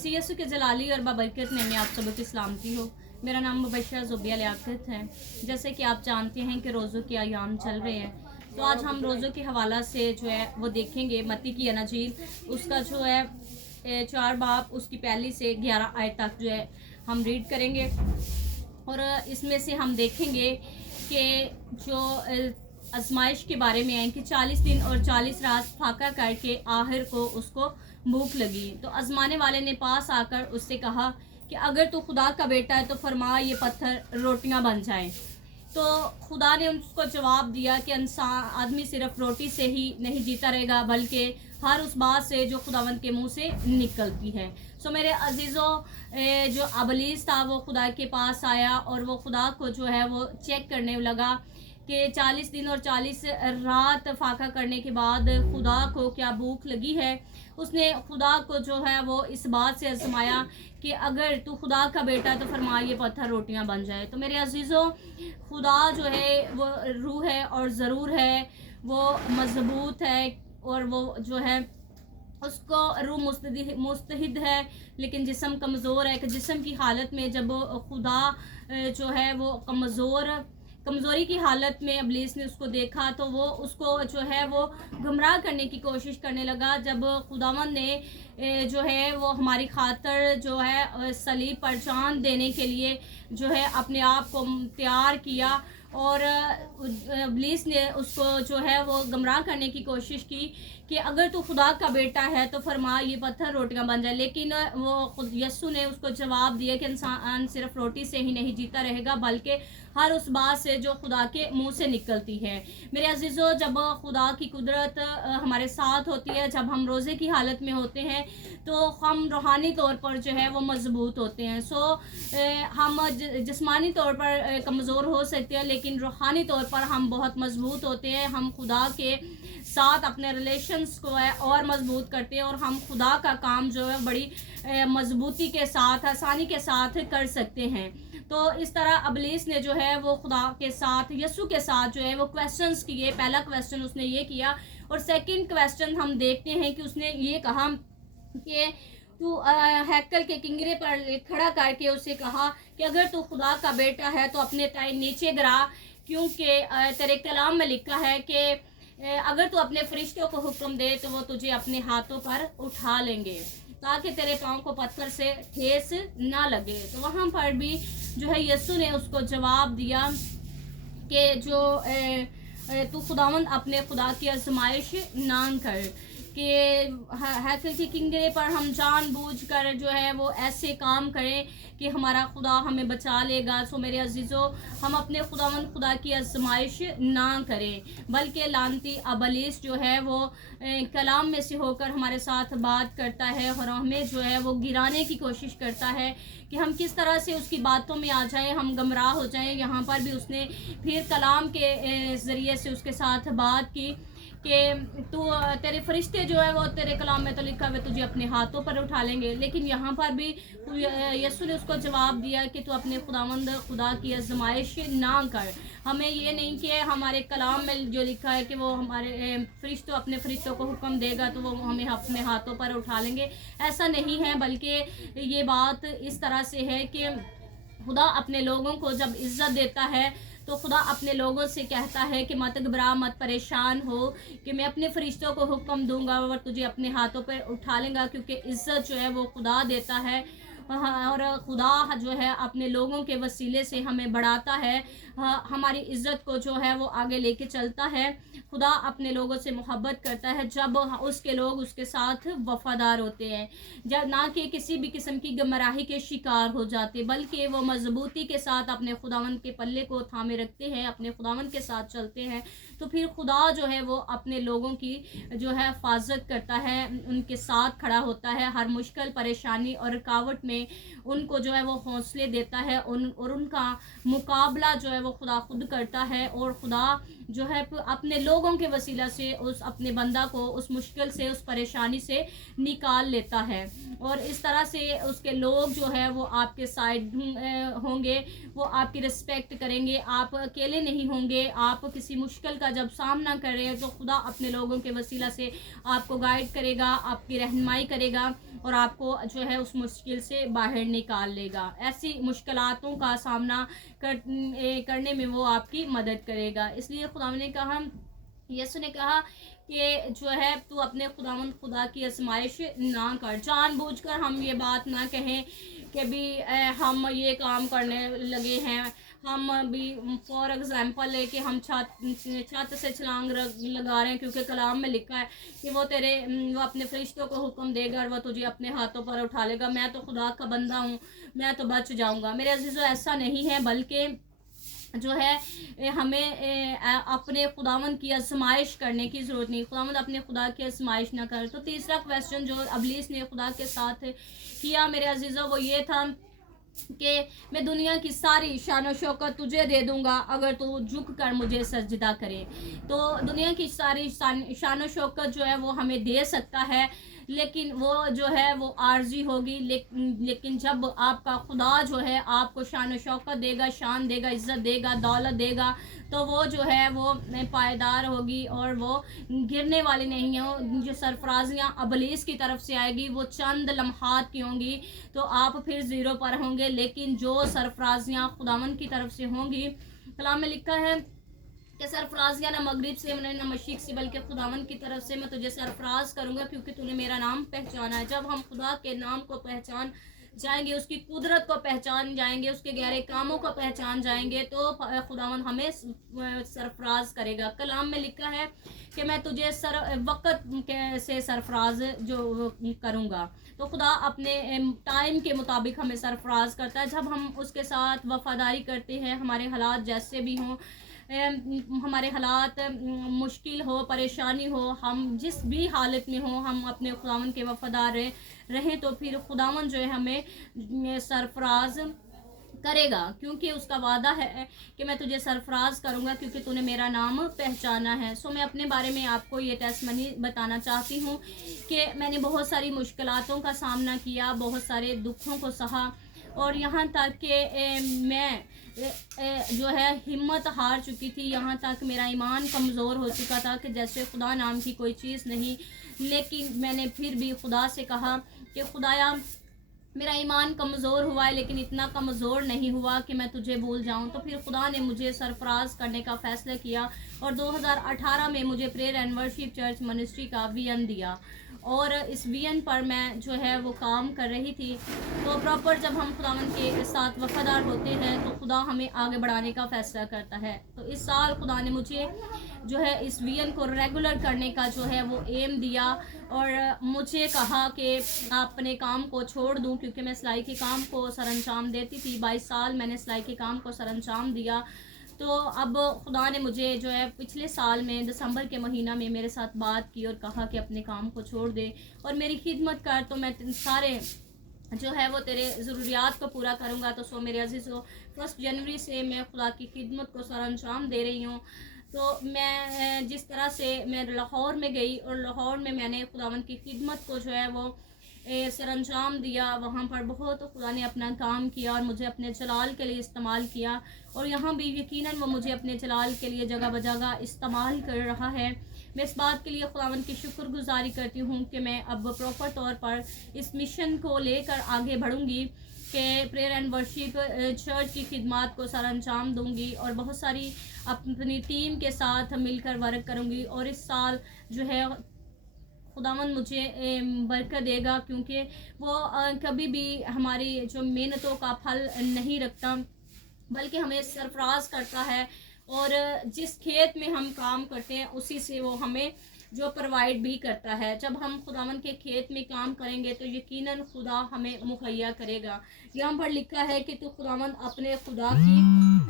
मसीह यीशु के जलाली और बाबरकत में आप सबों की सलामती हो। मेरा नाम मुबशरा ज़ुबिया लियाकत है। जैसे कि आप जानते हैं कि रोज़ों के अयाम चल रहे हैं, तो आज हम रोज़ों के हवाला से जो है वो देखेंगे मत्ती की अनाजील, उसका जो है 4 बाब उसकी पहली से 11 आयत तक जो है हम रीड करेंगे। और इसमें से हम देखेंगे कि जो आजमाइश के बारे में है कि 40 दिन और 40 रात फाका करके आखिर को उसको भूख लगी। तो आजमाने वाले ने पास आकर उससे कहा कि अगर तू खुदा का बेटा है तो फरमा ये पत्थर रोटियां बन जाएं। तो खुदा ने उसको जवाब दिया कि इंसान आदमी सिर्फ रोटी से ही नहीं जीता रहेगा, बल्कि हर उस बात से जो खुदावंद के मुंह से निकलती है। सो मेरे अजीज़ों, जो अबलीस था वो खुदा के पास आया और वो खुदा को जो है वो चेक करने लगा कि 40 दिन और 40 रात फाका करने के बाद खुदा को क्या भूख लगी है। उसने खुदा को जो है वो इस बात से आजमाया कि अगर तू खुदा का बेटा तो फरमा ये पत्थर रोटियां बन जाए। तो मेरे अजीज़ों, खुदा जो है वो रूह है और ज़रूर है वो मजबूत है, और वो जो है उसको रूह मुस्तहिद है, लेकिन जिस्म कमज़ोर है। कि जिस्म की हालत में जब खुदा जो है वो कमज़ोरी की हालत में इब्लीस ने उसको देखा, तो वो उसको जो है वो गुमराह करने की कोशिश करने लगा। जब खुदावंद ने जो है वो हमारी खातर जो है सलीब पर जान देने के लिए जो है अपने आप को तैयार किया, और इब्लीस ने उसको जो है वो गुमराह करने की कोशिश की कि अगर तू खुदा का बेटा है तो फरमा ये पत्थर रोटियां बन जाए। लेकिन वो खुद यस्सु ने उसको जवाब दिया कि इंसान सिर्फ रोटी से ही नहीं जीता रहेगा, बल्कि हर उस बात से जो खुदा के मुंह से निकलती है। मेरे अजीज़ों, जब खुदा की कुदरत हमारे साथ होती है, जब हम रोज़े की हालत में होते हैं, तो हम रूहानी तौर पर जो है वो मजबूत होते हैं। हम जिस्मानी तौर पर कमज़ोर हो सकते हैं, लेकिन रूहानी तौर पर हम बहुत मजबूत होते हैं। हम खुदा के साथ अपने रिलेशंस को है और मजबूत करते हैं, और हम खुदा का काम जो है बड़ी मजबूती के साथ, आसानी के साथ कर सकते हैं। तो इस तरह इब्लीस ने जो है वो खुदा के साथ, यीशु के साथ जो है वो क्वेश्चंस किए। पहला क्वेश्चन उसने ये किया, और सेकंड क्वेश्चन हम देखते हैं कि उसने ये कहा कि तू हैकल के किंगरे पर खड़ा करके उससे कहा कि अगर तू खुदा का बेटा है तो अपने टाइम नीचे गिरा, क्योंकि तेरे कलाम में लिखा है कि अगर तू अपने फरिश्तों को हुक्म दे तो वो तुझे अपने हाथों पर उठा लेंगे, ताकि तेरे पाँव को पत्थर से ठेस ना लगे। तो वहाँ पर भी जो है यीशु ने उसको जवाब दिया कि जो तू खुदावंद अपने खुदा की आजमाइश ना कर, कि हैकल के किंगरे पर हम जानबूझकर जो है वो ऐसे काम करें कि हमारा खुदा हमें बचा लेगा। सो मेरे अजीज़ों, हम अपने खुदावंद खुदा की आजमाइश ना करें, बल्कि लानती अबलीस जो है वो कलाम में से होकर हमारे साथ बात करता है और हमें जो है वो गिराने की कोशिश करता है कि हम किस तरह से उसकी बातों में आ जाएं, हम गुमराह हो जाएं। यहाँ पर भी उसने फिर कलाम के ज़रिए से उसके साथ बात की कि तू तेरे फरिश्ते जो है वो तेरे कलाम में तो लिखा हुआ तुझे अपने हाथों पर उठा लेंगे। लेकिन यहाँ पर भी यीशु ने उसको जवाब दिया कि तू अपने खुदावंद खुदा की आजमाइश ना कर। हमें ये नहीं कि हमारे कलाम में जो लिखा है कि वो हमारे फरिश्तों अपने फरिश्तों को हुक्म देगा तो वो हमें अपने हाथों पर उठा लेंगे, ऐसा नहीं है। बल्कि ये बात इस तरह से है कि खुदा अपने लोगों को जब इज़्ज़त देता है तो खुदा अपने लोगों से कहता है कि मत घबरा, मत परेशान हो, कि मैं अपने फरिश्तों को हुक्म दूंगा और तुझे अपने हाथों पर उठा लेगा, क्योंकि इज़्ज़त जो है वो खुदा देता है। और खुदा जो है अपने लोगों के वसीले से हमें बढ़ाता है, हमारी इज़्ज़त को जो है वो आगे लेके चलता है। खुदा अपने लोगों से मोहब्बत करता है जब उसके लोग उसके साथ वफादार होते हैं, जब ना कि किसी भी किस्म की गुमराही के शिकार हो जाते, बल्कि वो मजबूती के साथ अपने खुदावंद के पल्ले को थामे रखते हैं, अपने खुदावंद के साथ चलते हैं। तो फिर खुदा जो है वो अपने लोगों की जो है हिफाजत करता है, उनके साथ खड़ा होता है हर मुश्किल, परेशानी और रुकावट में में उनको जो है वो हौसले देता है, और उनका मुकाबला जो है वो खुदा खुद करता है, और खुदा जो है अपने लोगों के वसीला से उस अपने बंदा को उस मुश्किल से, उस परेशानी से निकाल लेता है। और इस तरह से उसके लोग जो है वो आपके साइड होंगे, वो आपकी रिस्पेक्ट करेंगे, आप अकेले नहीं होंगे। आप किसी मुश्किल का जब सामना कर रहे हैं तो खुदा अपने लोगों के वसीला से आपको गाइड करेगा, आपकी रहनुमाई करेगा, और आपको जो है उस मुश्किल से बाहर निकाल लेगा। ऐसी मुश्किलातों का सामना करने में वो आपकी मदद करेगा। इसलिए खुदा ने कहा, यीशु ने कहा कि जो है तू अपने खुदा की आजमाइश ना कर। जानबूझकर हम ये बात ना कहें कि भी हम ये काम करने लगे हैं, हम भी फॉर एग्जांपल है कि हम छत से छलांग लगा रहे हैं, क्योंकि कलाम में लिखा है कि वो अपने फरिश्तों को हुक्म देगा और वो तुझे अपने हाथों पर उठा लेगा। मैं तो खुदा का बंदा हूँ, मैं तो बच जाऊँगा। मेरे अजीज़ों, ऐसा नहीं है, बल्कि जो है हमें अपने खुदावंद की आजमाइश करने की ज़रूरत नहीं। खुदावंद अपने खुदा की आजमाइश ना करे। तो तीसरा क्वेश्चन जो अबलीस ने खुदा के साथ किया मेरे अजीज़ों, वो ये था कि मैं दुनिया की सारी शान और शौकत तुझे दे दूंगा अगर तू झुक कर मुझे सजदा करे। तो दुनिया की सारी शान और शौकत जो है वो हमें दे सकता है, लेकिन वो जो है वो आर्जी होगी। लेकिन जब आपका खुदा जो है आपको शान और शौकत देगा, शान देगा, इज़्ज़त देगा, दौलत देगा, तो वो जो है वो पायदार होगी और वो गिरने वाली नहीं है। जो सरफराजियाँ अबलीस की तरफ से आएगी वो चंद लम्हात की होंगी, तो आप फिर ज़ीरो पर होंगे। लेकिन जो सरफराजियाँ खुदावन की तरफ से होंगी, कलाम में लिखा है कि सरफराजियाँ ना मगरिब से ना मशरिक से, बल्कि खुदावन की तरफ से मैं तुझे सरफराज करूँगा, क्योंकि तूने मेरा नाम पहचाना है। जब हम खुदा के नाम को पहचान जाएंगे, उसकी कुदरत को पहचान जाएंगे, उसके गहरे कामों को पहचान जाएंगे, तो खुदावन हमें सरफराज करेगा। कलाम में लिखा है कि मैं तुझे वक़्त से सरफराज जो करूँगा। तो खुदा अपने टाइम के मुताबिक हमें सरफराज करता है। जब हम उसके साथ वफादारी करते हैं, हमारे हालात जैसे भी हों, हमारे हालात मुश्किल हो, परेशानी हो, हम जिस भी हालत में हो, हम अपने खुदावन के वफादार रहें, तो फिर खुदावन जो है हमें सरफराज करेगा, क्योंकि उसका वादा है कि मैं तुझे सरफराज करूंगा क्योंकि तूने मेरा नाम पहचाना है। सो मैं अपने बारे में आपको ये टेस्टमनी बताना चाहती हूँ कि मैंने बहुत सारी मुश्किलातों का सामना किया, बहुत सारे दुखों को सहा, और यहाँ तक कि मैं जो है हिम्मत हार चुकी थी। यहाँ तक मेरा ईमान कमज़ोर हो चुका था कि जैसे खुदा नाम की कोई चीज़ नहीं। लेकिन मैंने फिर भी खुदा से कहा कि खुदाया, मेरा ईमान कमज़ोर हुआ है, लेकिन इतना कमज़ोर नहीं हुआ कि मैं तुझे भूल जाऊं। तो फिर खुदा ने मुझे सरफराज करने का फ़ैसला किया, और 2018 में मुझे prayer and worship church ministry का विजन दिया, और इस विजन पर मैं जो है वो काम कर रही थी। तो प्रॉपर जब हम खुदावन के साथ वफादार होते हैं तो खुदा हमें आगे बढ़ाने का फ़ैसला करता है। तो इस साल खुदा ने मुझे जो है इस विजन को रेगुलर करने का जो है वो एम दिया, और मुझे कहा कि अपने काम को छोड़ दूं, क्योंकि मैं सिलाई के काम को सरअंजाम देती थी। 22 साल मैंने सिलाई के काम को सरअंजाम दिया। तो अब खुदा ने मुझे जो है पिछले साल में दिसंबर के महीना में मेरे साथ बात की और कहा कि अपने काम को छोड़ दे और मेरी खिदमत कर, तो मैं सारे जो है वो तेरे ज़रूरियात को पूरा करूँगा। तो सो मेरे अजीज़ों, 1 जनवरी से मैं खुदा की खिदमत को सरअंजाम दे रही हूँ। तो मैं जिस तरह से मैं लाहौर में गई और लाहौर में मैंने खुदावंद की खिदमत को जो है वो सरअंजाम दिया, वहाँ पर बहुत खुदा ने अपना काम किया और मुझे अपने जलाल के लिए इस्तेमाल किया, और यहाँ भी यकीनन वो मुझे अपने जलाल के लिए जगह बजगह इस्तेमाल कर रहा है। मैं इस बात के लिए खुदावंद की शुक्रगुजारी करती हूँ कि मैं अब प्रॉपर तौर पर इस मिशन को लेकर आगे बढ़ूँगी कि प्रेयर एंड वर्शिप चर्च की खिदमत को सरअंजाम दूंगी, और बहुत सारी अपनी टीम के साथ मिलकर वर्क करूंगी। और इस साल जो है खुदावंद मुझे बरकत देगा, क्योंकि वो कभी भी हमारी जो मेहनतों का फल नहीं रखता, बल्कि हमें सरफराज करता है, और जिस खेत में हम काम करते हैं उसी से वो हमें जो प्रोवाइड भी करता है। जब हम खुदावंद के खेत में काम करेंगे तो यकीनन खुदा हमें मुहैया करेगा। यहाँ पर लिखा है कि तू खुदावंद अपने खुदा की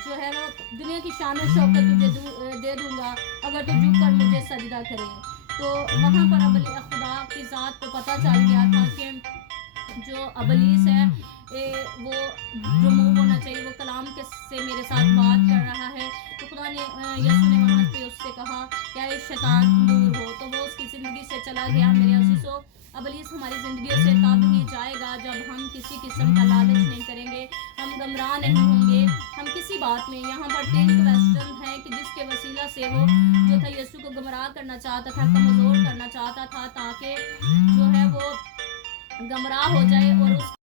जो है वो दुनिया की शान और शौकत तुझे दे दूंगा अगर तू झुक कर मुझे सजदा करे। तो वहाँ पर खुदा की ज़ात को पता चल गया था कि जो अबलीस है वो रिमूव होना चाहिए, वो कलाम के से मेरे साथ बात कर रहा है। तो खुदा ने यीशु ने वहाँ पे उससे कहा क्या ये शैतान दूर हो, तो वो उसकी ज़िंदगी से चला गया। मेरे अज़ीज़ों, इब्लीस हमारी ज़िंदगी से तब ही जाएगा जब हम किसी किस्म का लालच नहीं करेंगे, हम गुमराह नहीं होंगे, हम किसी बात में। यहाँ पर 3 क्वेश्चन है कि जिसके वसीला से वो जो था यीशु को गुमराह करना चाहता था, कमज़ोर करना चाहता था, ताकि जो है वो गुमराह हो जाए और उस